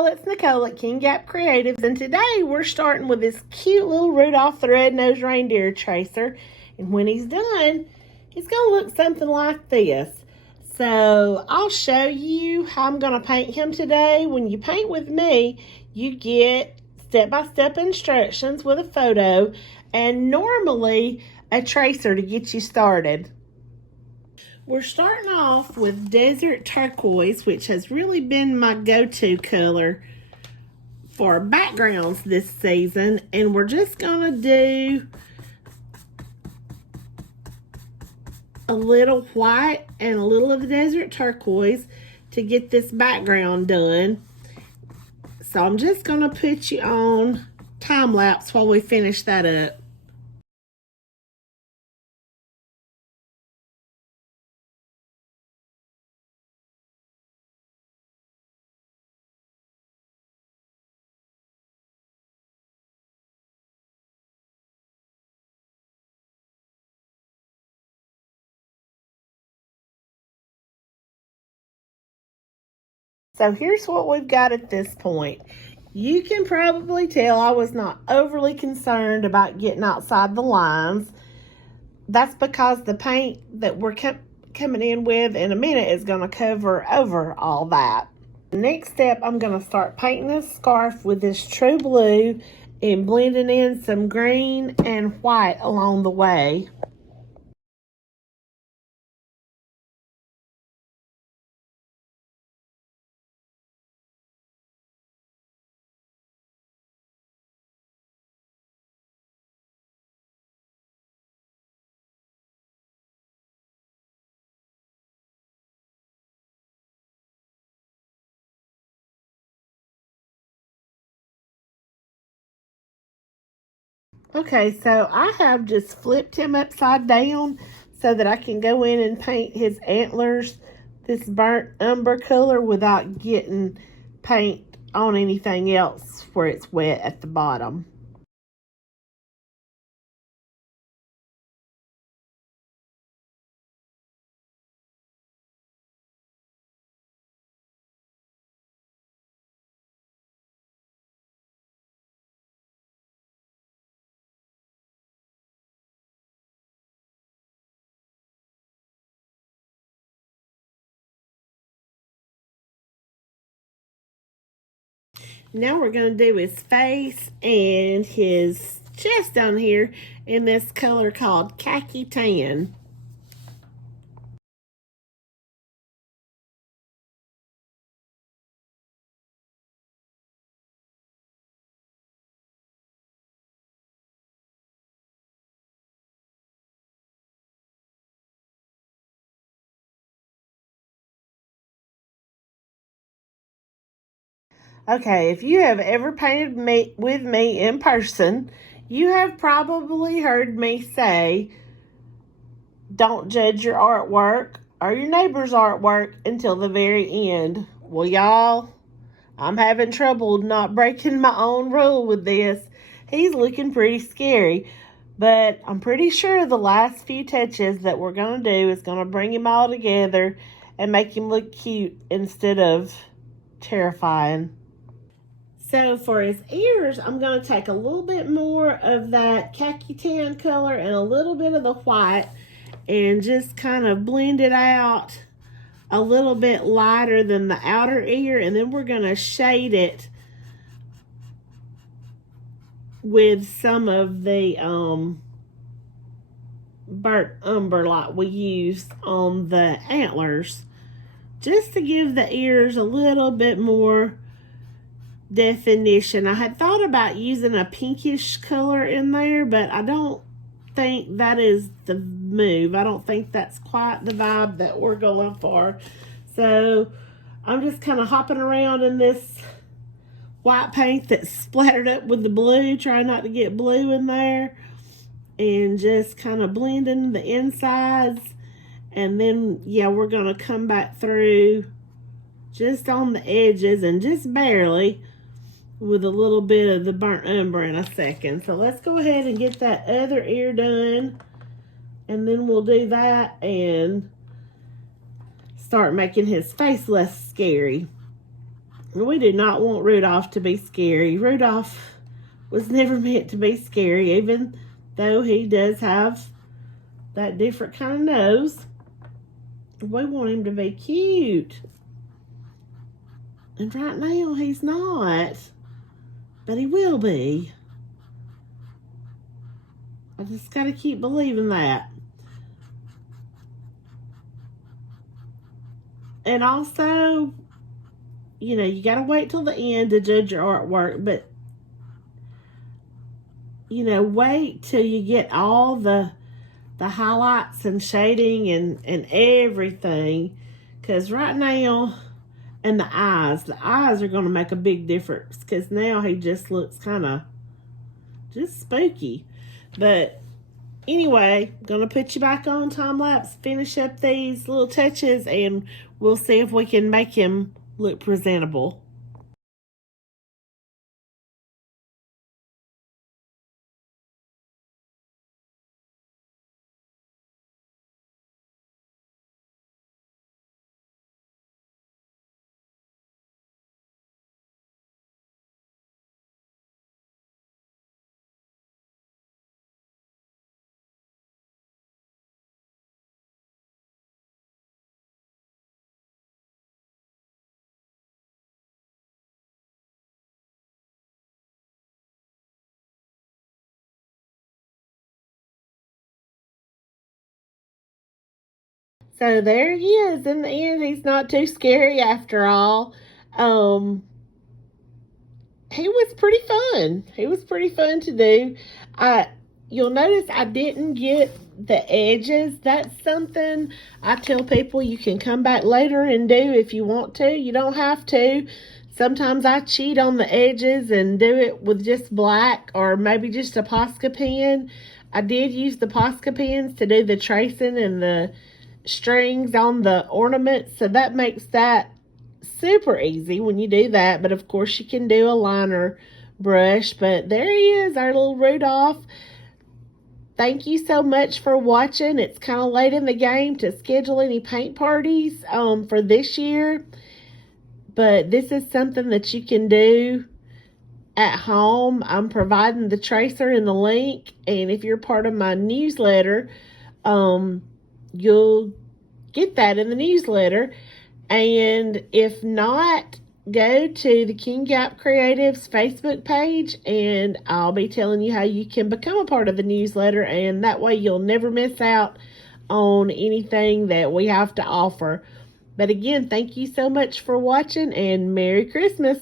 y'all, it's Nicole at King Gap Creatives, and today we're starting with this cute little Rudolph the Red-Nosed Reindeer tracer. And when he's done, he's going to look something like this. So I'll show you how I'm going to paint him today. When you paint with me, you get step-by-step instructions with a photo and normally a tracer to get you started. We're starting off with Desert Turquoise, which has really been my go-to color for backgrounds this season. And we're just going to do a little white and a little of the Desert Turquoise to get this background done. So I'm just going to put you on time lapse while we finish that up. So here's what we've got at this point. You can probably tell I was not overly concerned about getting outside the lines. That's because the paint that we're coming in with in a minute is going to cover over all that. Next step, I'm going to start painting this scarf with this true blue and blending in some green and white along the way. Okay, so I have just flipped him upside down so that I can go in and paint his antlers this burnt umber color without getting paint on anything else where it's wet at the bottom. Now we're going to do his face and his chest down here in this color called khaki tan. Okay, if you have ever painted with me in person, you have probably heard me say, don't judge your artwork or your neighbor's artwork until the very end. Well, y'all, I'm having trouble not breaking my own rule with this. He's looking pretty scary, but I'm pretty sure the last few touches that we're going to do is going to bring him all together and make him look cute instead of terrifying. So for his ears, I'm going to take a little bit more of that khaki tan color and a little bit of the white and just kind of blend it out a little bit lighter than the outer ear. And then we're going to shade it with some of the burnt umber like we used on the antlers, just to give the ears a little bit more definition. I had thought about using a pinkish color in there, but I don't think that is the move. I don't think that's quite the vibe that we're going for. So I'm just kind of hopping around in this white paint that's splattered up with the blue, trying not to get blue in there, and just kind of blending the insides. And then, yeah, we're going to come back through just on the edges and just barely with a little bit of the burnt umber in a second. So let's go ahead and get that other ear done, and then we'll do that and start making his face less scary. We do not want Rudolph to be scary. Rudolph was never meant to be scary, even though he does have that different kind of nose. We want him to be cute. And right now, he's not. But he will be. I just got to keep believing that. And also, you know, you got to wait till the end to judge your artwork. But, you know, wait till you get all the highlights and shading and everything. Because right now, and the eyes are going to make a big difference. Because now he just looks kind of just spooky. But anyway, going to put you back on time lapse, finish up these little touches, and we'll see if we can make him look presentable. So there he is. In the end, he's not too scary after all. Um, he was pretty fun. He was pretty fun to do. You'll notice I didn't get the edges. That's something I tell people you can come back later and do if you want to. You don't have to. Sometimes I cheat on the edges and do it with just black or maybe just a Posca pen. I did use the Posca pens to do the tracing and the strings on the ornaments, so that makes that super easy when you do that. But of course you can do a liner brush. But there he is, our little Rudolph. Thank you so much for watching. It's kind of late in the game to schedule any paint parties for this year, but this is something that you can do at home. I'm providing the tracer and the link, and if you're part of my newsletter, you'll get that in the newsletter. And if not, go to the King Gap Creatives Facebook page, and I'll be telling you how you can become a part of the newsletter, and that way you'll never miss out on anything that we have to offer. But again, thank you so much for watching, and Merry Christmas.